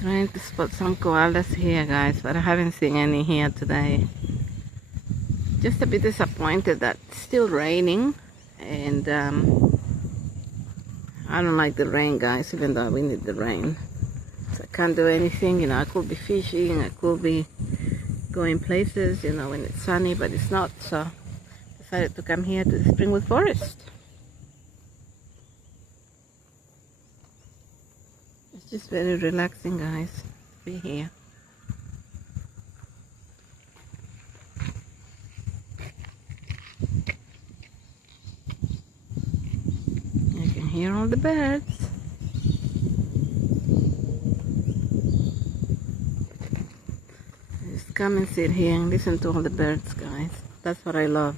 Trying to spot some koalas here, guys, but I haven't seen any here today. Just a bit disappointed that it's still raining, and I don't like the rain, guys, even though we need the rain. So I can't do anything, you know. I could be fishing, I could be going places, you know, when it's sunny, but it's not, so decided to come here to the Springwood forest. It's just very relaxing, guys, to be here. You can hear all the birds. Just come and sit here and listen to all the birds, guys. That's what I love.